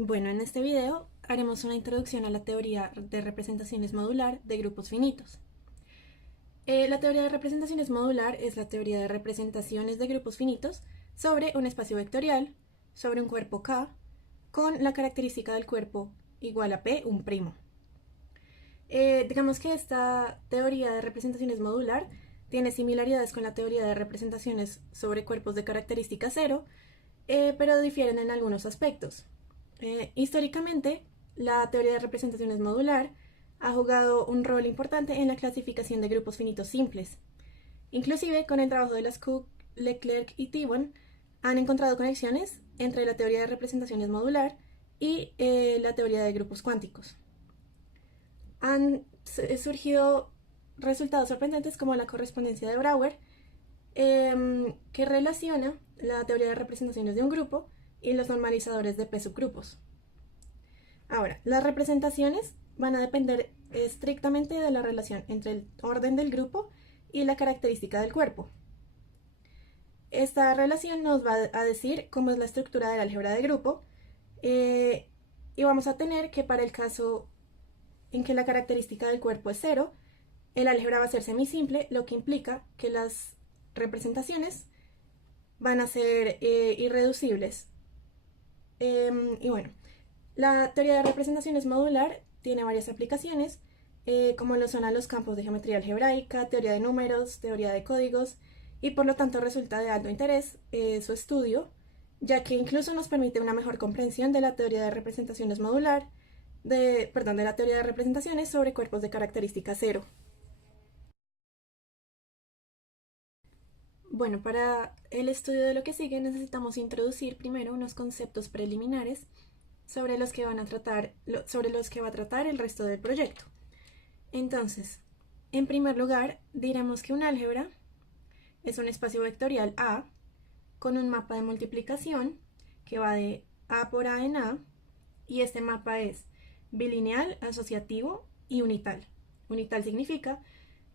Bueno, en este video haremos una introducción a la teoría de representaciones modular de grupos finitos. La teoría de representaciones modular es la teoría de representaciones de grupos finitos sobre un espacio vectorial, sobre un cuerpo K, con la característica del cuerpo igual a P, un primo. Digamos que esta teoría de representaciones modular tiene similaridades con la teoría de representaciones sobre cuerpos de característica cero, pero difieren en algunos aspectos. Históricamente, la teoría de representaciones modular ha jugado un rol importante en la clasificación de grupos finitos simples. Inclusive, con el trabajo de las Cook, Leclerc y Thibon, han encontrado conexiones entre la teoría de representaciones modular y la teoría de grupos cuánticos. Han surgido resultados sorprendentes como la correspondencia de Brouwer, que relaciona la teoría de representaciones de un grupo y los normalizadores de P subgrupos. Ahora, las representaciones van a depender estrictamente de la relación entre el orden del grupo y la característica del cuerpo. Esta relación nos va a decir cómo es la estructura del álgebra de grupo, y vamos a tener que para el caso en que la característica del cuerpo es cero, el álgebra va a ser semisimple, lo que implica que las representaciones van a ser irreducibles. Y bueno, la teoría de representaciones modular tiene varias aplicaciones, como lo son a los campos de geometría algebraica, teoría de números, teoría de códigos, y por lo tanto resulta de alto interés su estudio, ya que incluso nos permite una mejor comprensión de la teoría de representaciones modular, de la teoría de representaciones sobre cuerpos de característica cero. Bueno, para el estudio de lo que sigue necesitamos introducir primero unos conceptos preliminares sobre los que va a tratar el resto del proyecto. Entonces, en primer lugar, diremos que un álgebra es un espacio vectorial A con un mapa de multiplicación que va de A por A en A, y este mapa es bilineal, asociativo y unital. Unital significa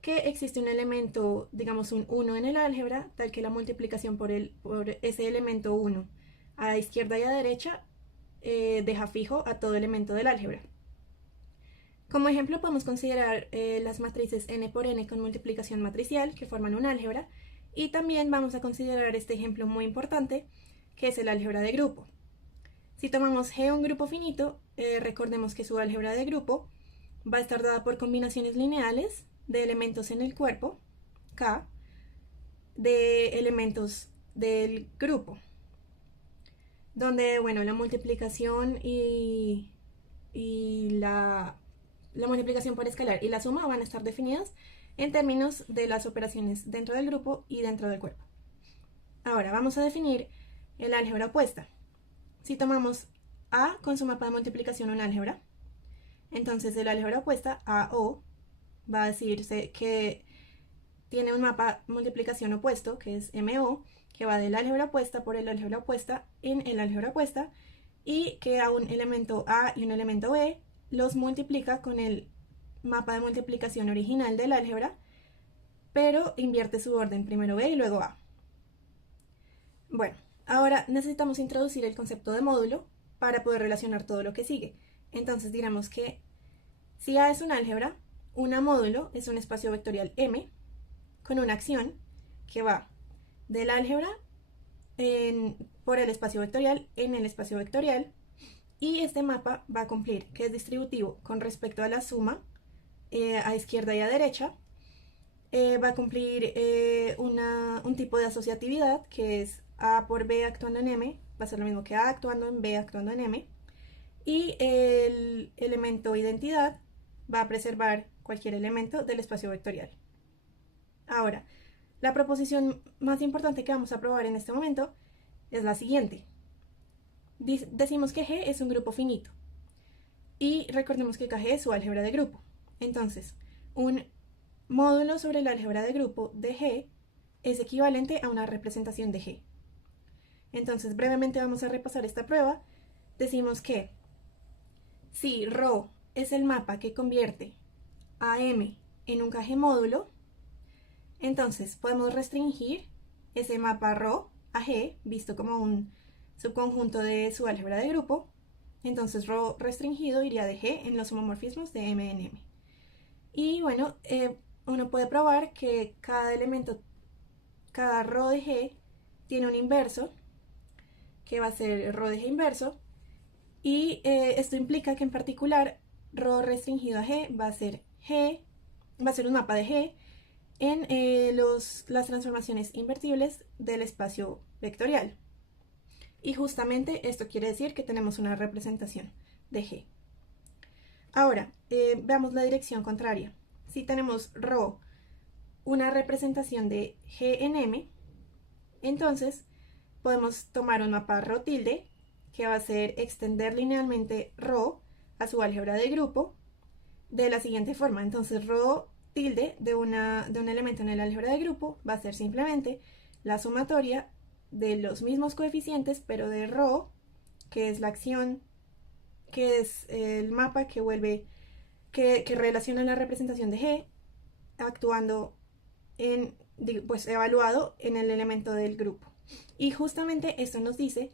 que existe un elemento, digamos un 1 en el álgebra, tal que la multiplicación por ese elemento 1 a la izquierda y a la derecha deja fijo a todo elemento del álgebra. Como ejemplo podemos considerar las matrices n por n con multiplicación matricial que forman un álgebra, y también vamos a considerar este ejemplo muy importante que es el álgebra de grupo. Si tomamos G un grupo finito, recordemos que su álgebra de grupo va a estar dada por combinaciones lineales de elementos en el cuerpo K de elementos del grupo, donde bueno, la multiplicación y la multiplicación por escalar y la suma van a estar definidas en términos de las operaciones dentro del grupo y dentro del cuerpo. Ahora vamos a definir el álgebra opuesta. Si tomamos A con su mapa de multiplicación un álgebra, entonces el álgebra opuesta, AO, va a decirse que tiene un mapa multiplicación opuesto, que es MO, que va del álgebra opuesta por el álgebra opuesta en el álgebra opuesta, y que a un elemento A y un elemento B los multiplica con el mapa de multiplicación original del álgebra, pero invierte su orden, primero B y luego A. Bueno, ahora necesitamos introducir el concepto de módulo para poder relacionar todo lo que sigue. Entonces diremos que si A es un álgebra, una módulo es un espacio vectorial M con una acción que va del álgebra por el espacio vectorial en el espacio vectorial, y este mapa va a cumplir que es distributivo con respecto a la suma a izquierda y a derecha. Va a cumplir un tipo de asociatividad que es A por B actuando en M, va a ser lo mismo que A actuando en B actuando en M, y el elemento identidad va a preservar cualquier elemento del espacio vectorial. Ahora, la proposición más importante que vamos a probar en este momento es la siguiente. Decimos que G es un grupo finito, y recordemos que KG es su álgebra de grupo. Entonces, un módulo sobre el álgebra de grupo de G es equivalente a una representación de G. Entonces, brevemente vamos a repasar esta prueba. Decimos que si ρ es el mapa que convierte a M en un KG módulo, entonces podemos restringir ese mapa ρ a G, visto como un subconjunto de su álgebra de grupo, entonces ρ restringido iría de G en los homomorfismos de M en M. Y bueno, uno puede probar que cada elemento, cada ρ de G tiene un inverso, que va a ser ρ de G inverso, y esto implica que en particular ρ restringido a G va a ser un mapa de G en las transformaciones invertibles del espacio vectorial. Y justamente esto quiere decir que tenemos una representación de G. Ahora, veamos la dirección contraria. Si tenemos ρ, una representación de G en M, entonces podemos tomar un mapa ρ tilde, que va a ser extender linealmente ρ a su álgebra de grupo de la siguiente forma. Entonces ρ tilde de un elemento en el álgebra de grupo va a ser simplemente la sumatoria de los mismos coeficientes, pero de ρ, que es la acción, que es el mapa que relaciona la representación de G, actuando evaluado en el elemento del grupo. Y justamente esto nos dice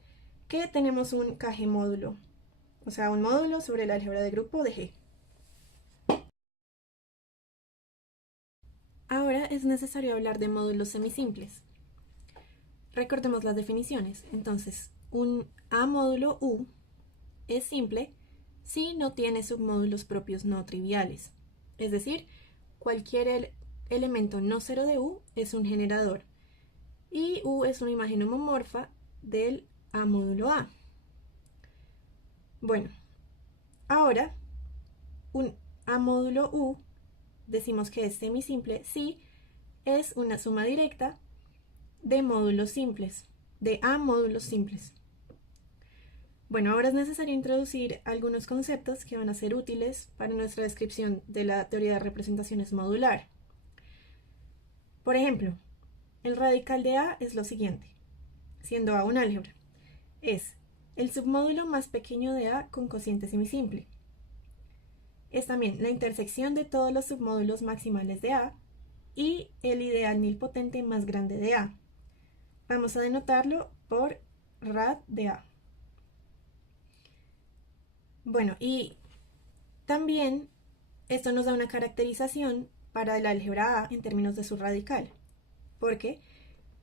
que tenemos un KG módulo, o sea, un módulo sobre el álgebra de grupo de G. Ahora es necesario hablar de módulos semisimples. Recordemos las definiciones. Entonces, un A módulo U es simple si no tiene submódulos propios no triviales. Es decir, cualquier elemento no cero de U es un generador. Y U es una imagen homomorfa del A módulo A. Bueno, ahora un A módulo U decimos que es semisimple si es una suma directa de módulos simples, de A módulos simples. Bueno, ahora es necesario introducir algunos conceptos que van a ser útiles para nuestra descripción de la teoría de representaciones modular. Por ejemplo, el radical de A es lo siguiente, siendo A un álgebra. Es el submódulo más pequeño de A con cociente semisimple. Es también la intersección de todos los submódulos maximales de A y el ideal nilpotente más grande de A. Vamos a denotarlo por rad de A. Bueno, y también esto nos da una caracterización para el álgebra A en términos de su radical, porque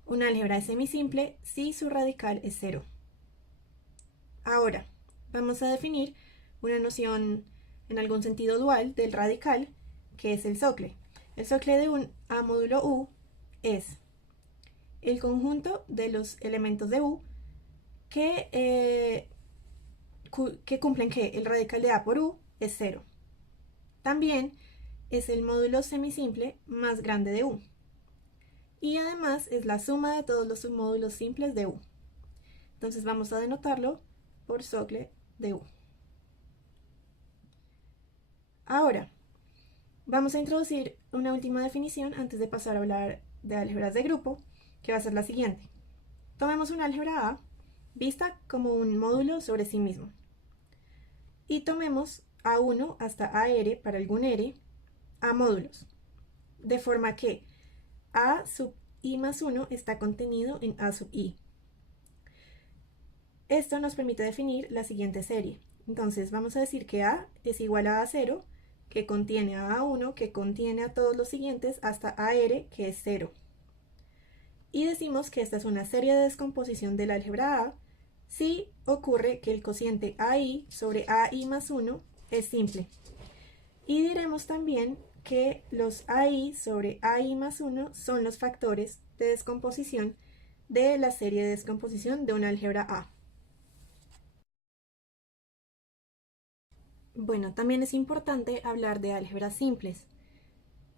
un álgebra es semisimple si su radical es 0. Ahora, vamos a definir una noción en algún sentido dual del radical, que es el socle. El socle de un A módulo U es el conjunto de los elementos de U que cumplen que el radical de A por U es 0. También es el módulo semisimple más grande de U. Y además es la suma de todos los submódulos simples de U. Entonces vamos a denotarlo por socle de U. Ahora, vamos a introducir una última definición antes de pasar a hablar de álgebras de grupo, que va a ser la siguiente. Tomemos una álgebra A vista como un módulo sobre sí mismo. Y tomemos A1 hasta AR para algún R a módulos, de forma que A sub I más 1 está contenido en A sub I. Esto nos permite definir la siguiente serie. Entonces vamos a decir que A es igual a A0, que contiene a A1, que contiene a todos los siguientes hasta AR, que es 0. Y decimos que esta es una serie de descomposición del álgebra A si ocurre que el cociente AI sobre AI más 1 es simple. Y diremos también que los AI sobre AI más 1 son los factores de descomposición de la serie de descomposición de un álgebra A. Bueno, también es importante hablar de álgebras simples.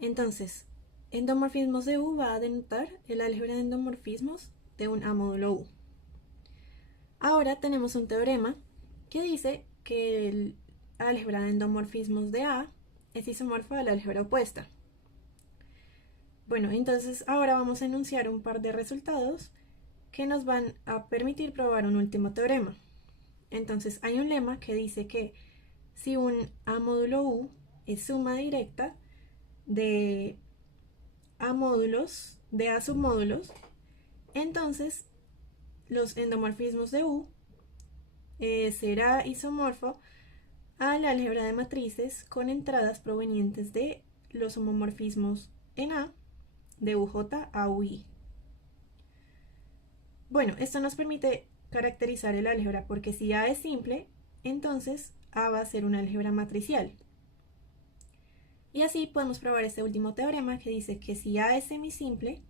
Entonces, endomorfismos de U va a denotar el álgebra de endomorfismos de un A módulo U. Ahora tenemos un teorema que dice que el álgebra de endomorfismos de A es isomorfa a la álgebra opuesta. Bueno, entonces ahora vamos a enunciar un par de resultados que nos van a permitir probar un último teorema. Entonces hay un lema que dice que si un A módulo U es suma directa de A módulos, de A submódulos, entonces los endomorfismos de U será isomorfo al álgebra de matrices con entradas provenientes de los homomorfismos en A de UJ a UI. Bueno, esto nos permite caracterizar el álgebra porque si A es simple, entonces A va a ser un álgebra matricial. Y así podemos probar este último teorema que dice que si A es semisimple,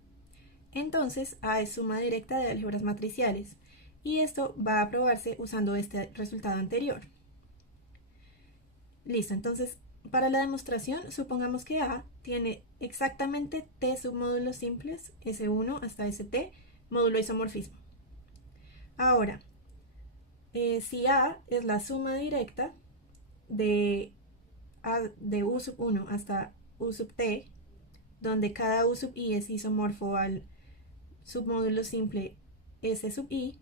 entonces A es suma directa de álgebras matriciales. Y esto va a probarse usando este resultado anterior. Listo, entonces para la demostración supongamos que A tiene exactamente T submódulos simples, S1 hasta St, módulo isomorfismo. Ahora, si A es la suma directa de U sub 1 hasta U sub T, donde cada U sub I es isomorfo al submódulo simple S sub I,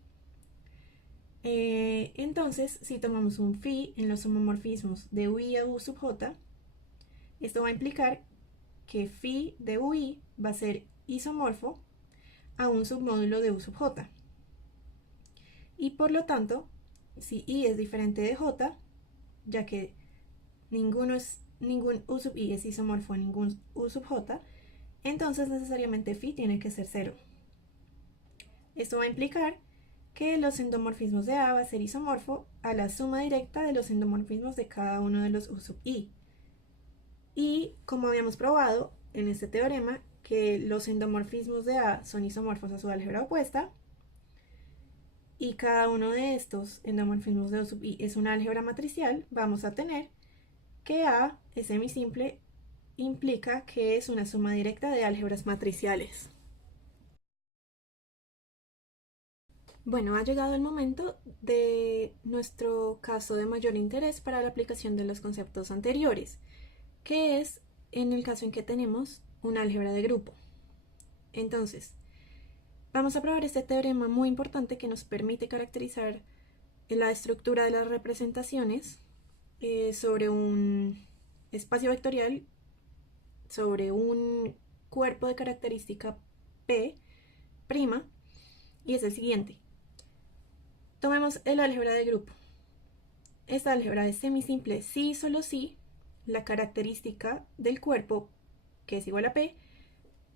entonces si tomamos un phi en los homomorfismos de UI a U sub J, esto va a implicar que phi de UI va a ser isomorfo a un submódulo de U sub J. Y por lo tanto, si I es diferente de J, ya que ningún U sub I es isomorfo a ningún U sub J, entonces necesariamente phi tiene que ser 0. Esto va a implicar que los endomorfismos de A va a ser isomorfo a la suma directa de los endomorfismos de cada uno de los U sub I. Y como habíamos probado en este teorema, que los endomorfismos de A son isomorfos a su álgebra opuesta, y cada uno de estos endomorfismos de U sub I es una álgebra matricial, vamos a tener que A es semisimple implica que es una suma directa de álgebras matriciales. Bueno, ha llegado el momento de nuestro caso de mayor interés para la aplicación de los conceptos anteriores, que es en el caso en que tenemos un álgebra de grupo. Entonces, vamos a probar este teorema muy importante que nos permite caracterizar la estructura de las representaciones sobre un espacio vectorial, sobre un cuerpo de característica P', y es el siguiente. Tomemos el álgebra de grupo. Esta álgebra es semisimple si y solo si la característica del cuerpo, que es igual a P,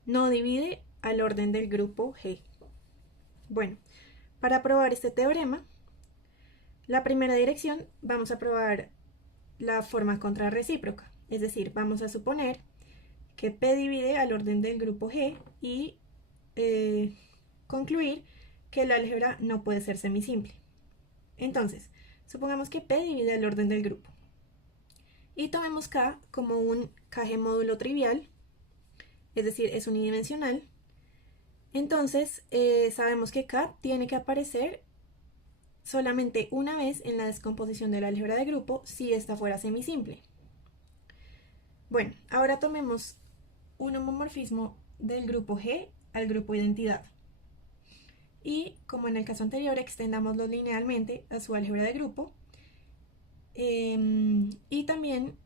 no divide al orden del grupo G. Bueno, para probar este teorema, la primera dirección vamos a probar la forma contrarrecíproca, es decir, vamos a suponer que P divide al orden del grupo G y concluir que el álgebra no puede ser semisimple. Entonces, supongamos que P divide al orden del grupo. Y tomemos K como un Kg módulo trivial, es decir, es unidimensional. Entonces, sabemos que K tiene que aparecer solamente una vez en la descomposición del álgebra de grupo si esta fuera semisimple. Bueno, ahora tomemos un homomorfismo del grupo G al grupo identidad. Y como en el caso anterior, extendámoslo linealmente a su álgebra de grupo. Y también,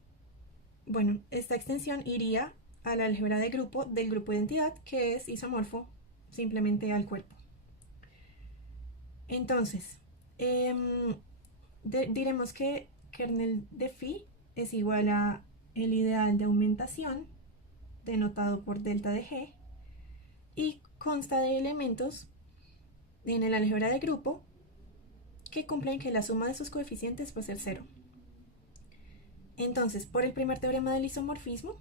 bueno, esta extensión iría al álgebra de grupo del grupo identidad, que es isomorfo simplemente al cuerpo. Entonces, diremos que kernel de phi es igual a el ideal de aumentación, denotado por delta de G, y consta de elementos en el álgebra de grupo que cumplen que la suma de sus coeficientes va a ser 0. Entonces, por el primer teorema del isomorfismo,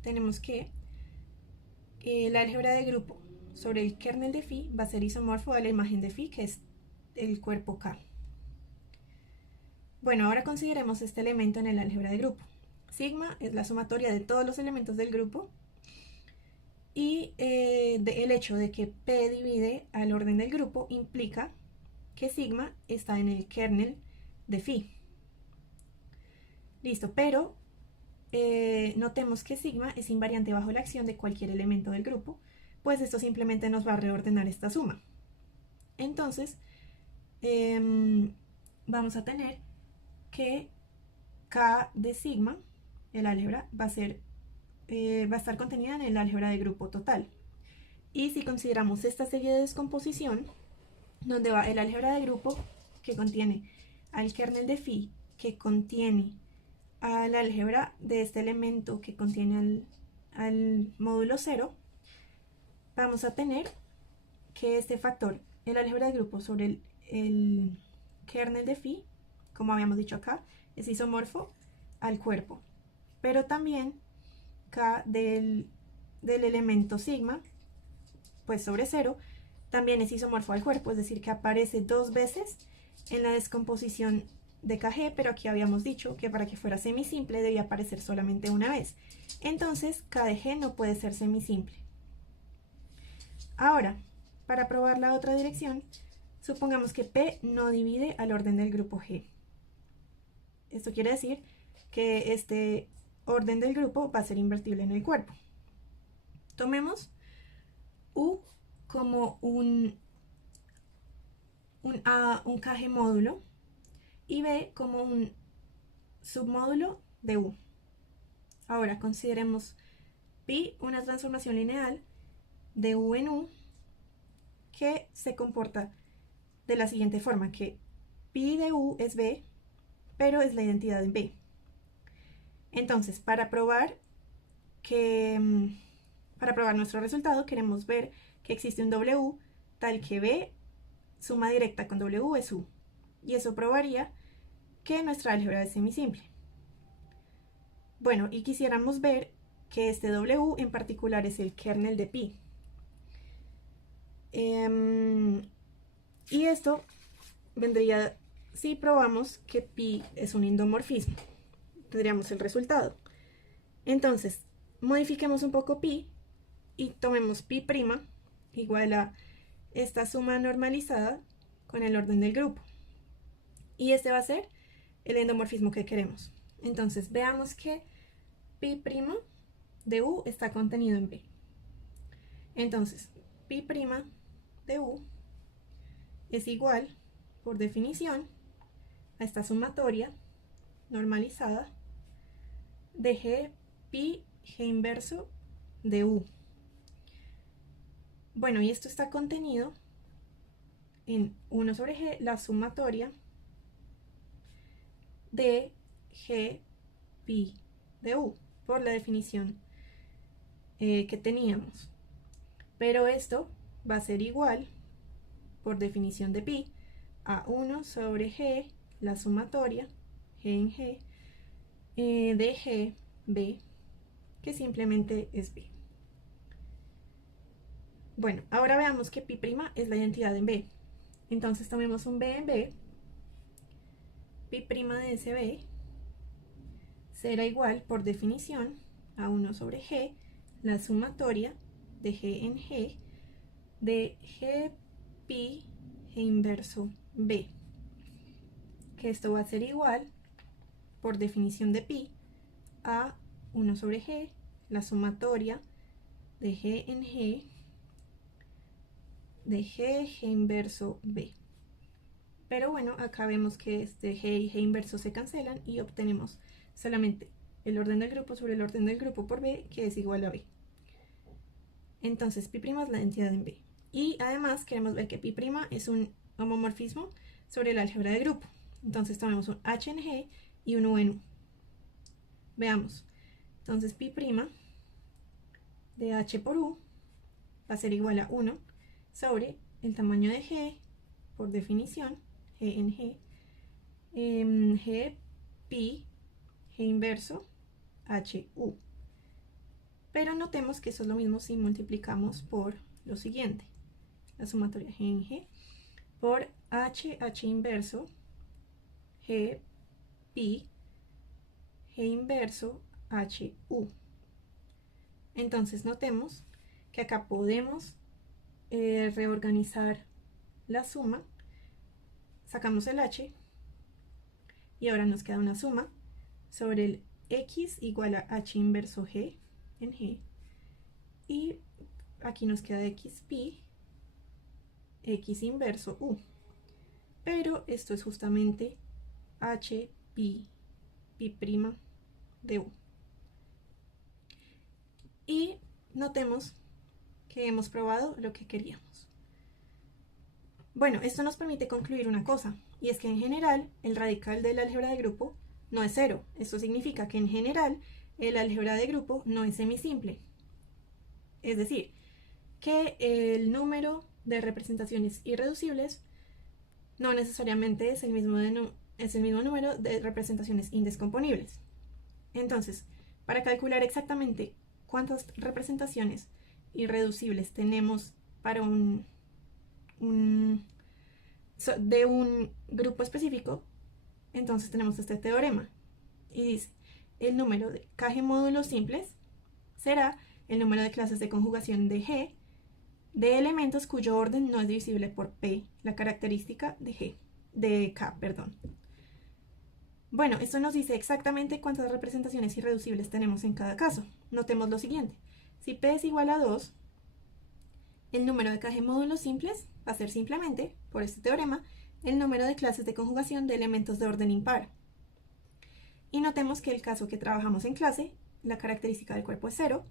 tenemos que el álgebra de grupo sobre el kernel de phi va a ser isomorfo a la imagen de phi, que es el cuerpo K. Bueno, ahora consideremos este elemento en el álgebra de grupo. Sigma es la sumatoria de todos los elementos del grupo y el hecho de que P divide al orden del grupo implica que sigma está en el kernel de phi. Listo, pero notemos que sigma es invariante bajo la acción de cualquier elemento del grupo, pues esto simplemente nos va a reordenar esta suma. Entonces, vamos a tener que K de sigma, el álgebra, va a estar contenida en el álgebra de grupo total. Y si consideramos esta serie de descomposición, donde va el álgebra de grupo, que contiene al kernel de phi que contiene al álgebra de este elemento que contiene al módulo 0, vamos a tener que este factor, el álgebra de grupo sobre el kernel de phi, como habíamos dicho acá, es isomorfo al cuerpo, pero también K del elemento sigma, pues sobre 0, también es isomorfo al cuerpo, es decir, que aparece 2 veces en la descomposición de Kg, pero aquí habíamos dicho que para que fuera semisimple debía aparecer solamente una vez. Entonces, K de G no puede ser semisimple. Ahora, para probar la otra dirección, supongamos que P no divide al orden del grupo G. Esto quiere decir que este orden del grupo va a ser invertible en el cuerpo. Tomemos U como un Kg módulo y B como un submódulo de U. Ahora consideremos pi una transformación lineal de U en U que se comporta de la siguiente forma, que pi de U es B, pero es la identidad en B. Entonces, para probar nuestro resultado, queremos ver que existe un W tal que B suma directa con W es U. Y eso probaría que nuestra álgebra es semisimple. Bueno, y quisiéramos ver que este W en particular es el kernel de pi. Y esto vendría si probamos que pi es un endomorfismo. Tendríamos el resultado. Entonces, modifiquemos un poco pi y tomemos pi' igual a esta suma normalizada con el orden del grupo. Y este va a ser el endomorfismo que queremos. Entonces, veamos que pi' de U está contenido en B. Entonces, pi' de U es igual, por definición, a esta sumatoria normalizada de G pi G inverso de U. Bueno, y esto está contenido en 1 sobre G, la sumatoria de G pi de U, por la definición que teníamos. Pero esto va a ser igual, por definición de pi, a 1 sobre G, la sumatoria, G en G, de G B, que simplemente es B. Bueno, ahora veamos que pi' es la identidad en B. Entonces tomemos un B en B, pi' de ese B será igual, por definición, a 1 sobre G, la sumatoria de G en G, de G pi G inverso B, que esto va a ser igual, por definición de pi, a 1 sobre G, la sumatoria de G en G, de G G inverso B. Pero bueno, acá vemos que este G y G inverso se cancelan y obtenemos solamente el orden del grupo sobre el orden del grupo por B, que es igual a B. Entonces, pi' es la identidad en B. Y además queremos ver que pi' es un homomorfismo sobre el álgebra de grupo. Entonces tomemos un H en G y un U en U. Veamos. Entonces, pi' de H por U va a ser igual a 1 sobre el tamaño de G, por definición, G en G, G pi G inverso H U. Pero notemos que eso es lo mismo si multiplicamos por lo siguiente, la sumatoria G en G por H inverso G pi G inverso H U. Entonces notemos que acá podemos reorganizar la suma, sacamos el H y ahora nos queda una suma sobre el X igual a H inverso G en G, y aquí nos queda X pi X inverso U, pero esto es justamente H pi de U. Y notemos que hemos probado lo que queríamos. Bueno, esto nos permite concluir una cosa, y es que en general el radical del álgebra de grupo no es 0. Esto significa que en general el álgebra de grupo no es semisimple. Es decir, que el número de representaciones irreducibles no necesariamente es el mismo número de representaciones indescomponibles. Entonces, para calcular exactamente cuántas representaciones irreducibles tenemos para de un grupo específico, entonces tenemos este teorema y dice: el número de Kg módulos simples será el número de clases de conjugación de G de elementos cuyo orden no es divisible por P, la característica de K. Bueno, esto nos dice exactamente cuántas representaciones irreducibles tenemos en cada caso. Notemos lo siguiente: si P es igual a 2, el número de Kg módulos simples va a ser simplemente, por este teorema, el número de clases de conjugación de elementos de orden impar. Y notemos que el caso que trabajamos en clase, la característica del cuerpo es 0,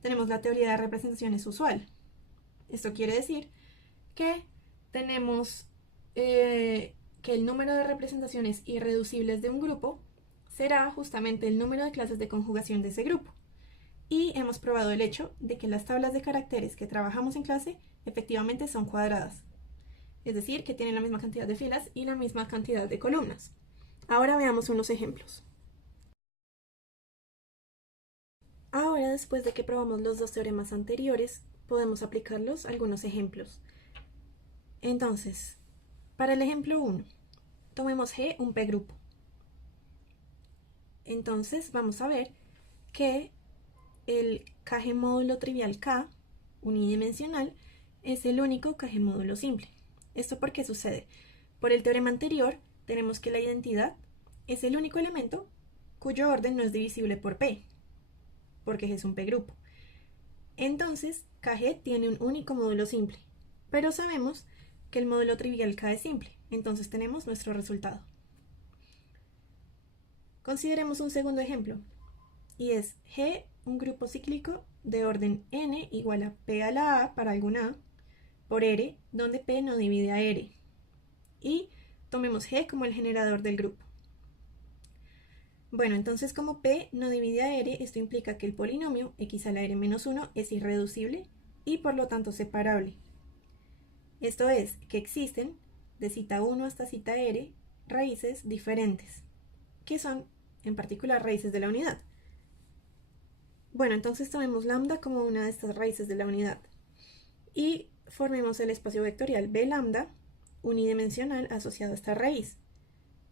tenemos la teoría de representaciones usual. Esto quiere decir que tenemos que el número de representaciones irreducibles de un grupo será justamente el número de clases de conjugación de ese grupo. Y hemos probado el hecho de que las tablas de caracteres que trabajamos en clase efectivamente son cuadradas. Es decir, que tienen la misma cantidad de filas y la misma cantidad de columnas. Ahora veamos unos ejemplos. Ahora, después de que probamos los dos teoremas anteriores, podemos aplicarlos a algunos ejemplos. Entonces, para el ejemplo 1, tomemos G un P-grupo. Entonces, vamos a ver que el Kg módulo trivial K, unidimensional, es el único Kg módulo simple. ¿Esto por qué sucede? Por el teorema anterior, tenemos que la identidad es el único elemento cuyo orden no es divisible por P, porque G es un P-grupo. Entonces, Kg tiene un único módulo simple, pero sabemos que el módulo trivial K es simple, entonces tenemos nuestro resultado. Consideremos un segundo ejemplo, y es G, un grupo cíclico de orden n igual a P a la A para alguna A, por R, donde P no divide a R. Y tomemos G como el generador del grupo. Bueno, entonces como P no divide a R, esto implica que el polinomio x a la R-1 es irreducible y por lo tanto separable. Esto es, que existen, de cita 1 hasta cita R, raíces diferentes, que son, en particular, raíces de la unidad. Bueno, entonces tomemos lambda como una de estas raíces de la unidad y formemos el espacio vectorial B lambda unidimensional asociado a esta raíz.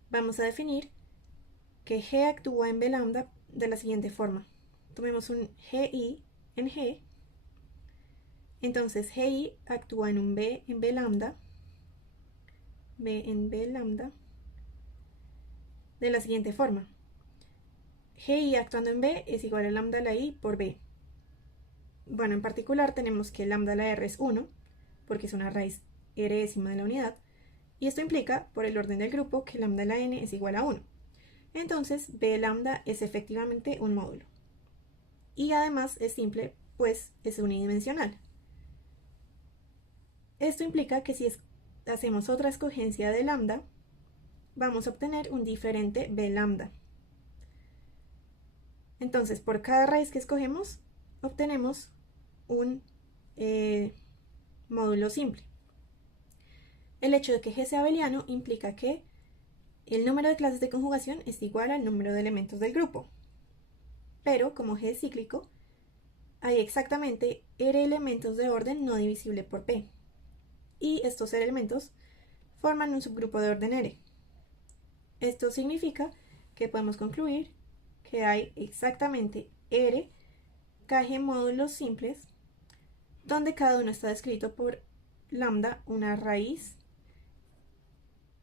Vamos a definir que G actúa en B lambda de la siguiente forma. Tomemos un GI en G. Entonces GI actúa en un B en B lambda, B en B lambda, de la siguiente forma. GI actuando en B es igual a lambda a la I por B. Bueno, en particular tenemos que lambda a la R es 1, porque es una raíz r-ésima de la unidad, y esto implica, por el orden del grupo, que lambda a la n es igual a 1. Entonces, B lambda es efectivamente un módulo. Y además es simple, pues es unidimensional. Esto implica que si hacemos otra escogencia de lambda, vamos a obtener un diferente B lambda. Entonces, por cada raíz que escogemos, obtenemos un módulo simple. El hecho de que G sea abeliano implica que el número de clases de conjugación es igual al número de elementos del grupo. Pero, como G es cíclico, hay exactamente R elementos de orden no divisible por P. Y estos elementos forman un subgrupo de orden R. Esto significa que podemos concluir que hay exactamente R Kg módulos simples, donde cada uno está descrito por lambda, una raíz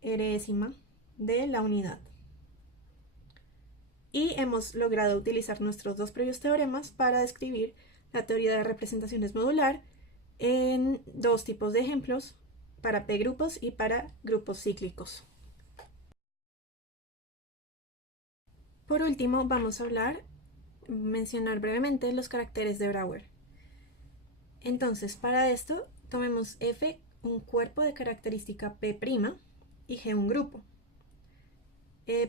r-ésima de la unidad. Y hemos logrado utilizar nuestros dos previos teoremas para describir la teoría de representaciones modular en dos tipos de ejemplos, para P-grupos y para grupos cíclicos. Por último, vamos a mencionar brevemente los caracteres de Brouwer. Entonces, para esto, tomemos f un cuerpo de característica P' y G un grupo.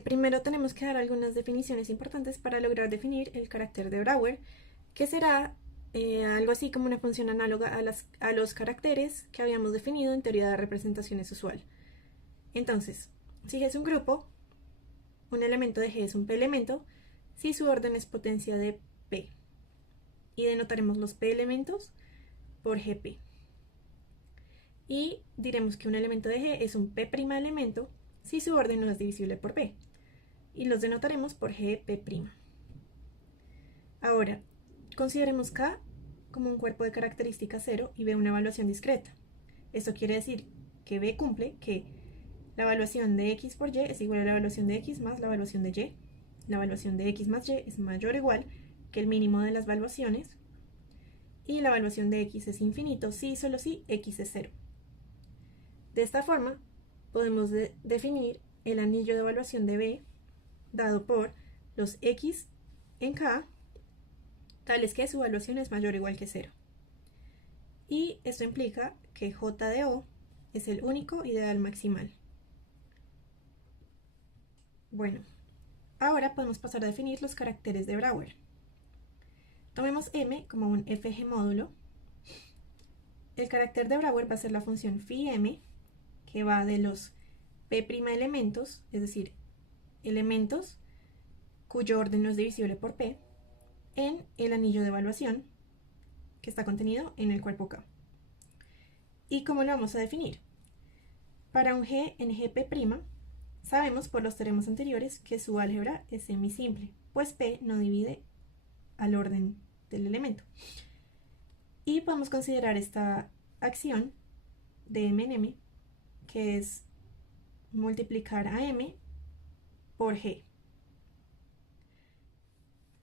Primero tenemos que dar algunas definiciones importantes para lograr definir el carácter de Brouwer, que será algo así como una función análoga a los caracteres que habíamos definido en teoría de representaciones usual. Entonces, si G es un grupo, un elemento de G es un P elemento si su orden es potencia de P. Y denotaremos los P elementos por GP. Y diremos que un elemento de G es un P' elemento si su orden no es divisible por P. Y los denotaremos por GP'. Ahora, consideremos K como un cuerpo de característica 0 y B una evaluación discreta. Esto quiere decir que B cumple que la evaluación de X por Y es igual a la evaluación de X más la evaluación de Y. La evaluación de X más Y es mayor o igual que el mínimo de las evaluaciones. Y la evaluación de X es infinito si y solo si X es 0. De esta forma, podemos definir el anillo de evaluación de B dado por los X en K, tales que su evaluación es mayor o igual que 0. Y esto implica que J de O es el único ideal maximal. Bueno, ahora podemos pasar a definir los caracteres de Brouwer. Tomemos M como un FG módulo. El carácter de Brouwer va a ser la función φm, que va de los P' elementos, es decir, elementos cuyo orden no es divisible por P, en el anillo de evaluación que está contenido en el cuerpo K. ¿Y cómo lo vamos a definir? Para un G en GP', sabemos por los teoremas anteriores que su álgebra es semisimple, pues P no divide al orden del elemento. Y podemos considerar esta acción de M en M, que es multiplicar a M por G.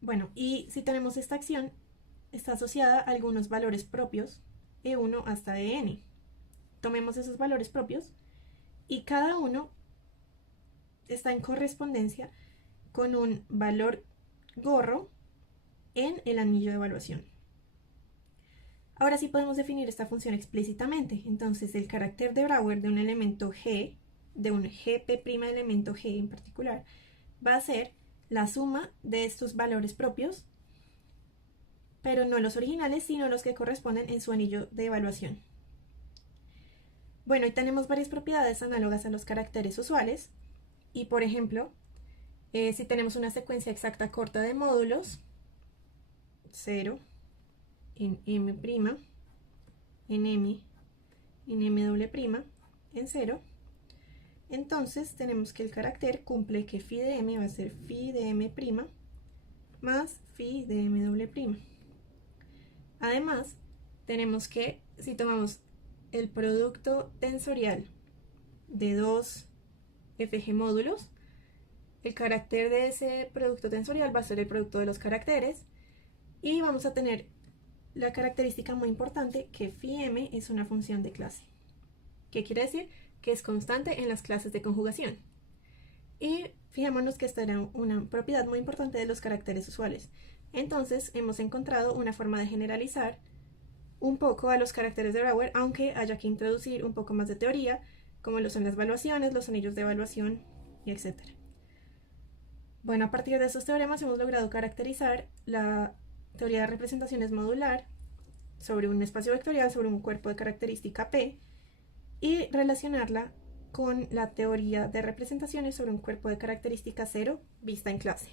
Bueno, y si tenemos esta acción, está asociada a algunos valores propios, E1 hasta En. Tomemos esos valores propios y cada uno está en correspondencia con un valor gorro en el anillo de evaluación. Ahora sí podemos definir esta función explícitamente. Entonces el carácter de Brouwer de un elemento G, de un GP' elemento G en particular, va a ser la suma de estos valores propios, pero no los originales, sino los que corresponden en su anillo de evaluación. Bueno, y tenemos varias propiedades análogas a los caracteres usuales. Y por ejemplo, si tenemos una secuencia exacta corta de módulos, 0, en M', en M, en M', en 0, entonces tenemos que el carácter cumple que phi de M va a ser phi de M' más phi de M'. Además, tenemos que, si tomamos el producto tensorial de dos FG módulos, el carácter de ese producto tensorial va a ser el producto de los caracteres y vamos a tener la característica muy importante que φm es una función de clase. ¿Qué quiere decir? Que es constante en las clases de conjugación. Y fijémonos que esta era una propiedad muy importante de los caracteres usuales. Entonces hemos encontrado una forma de generalizar un poco a los caracteres de Brouwer, aunque haya que introducir un poco más de teoría, como lo son las evaluaciones, los anillos de evaluación, y etc. Bueno, a partir de esos teoremas hemos logrado caracterizar la teoría de representaciones modular sobre un espacio vectorial, sobre un cuerpo de característica P, y relacionarla con la teoría de representaciones sobre un cuerpo de característica 0 vista en clase.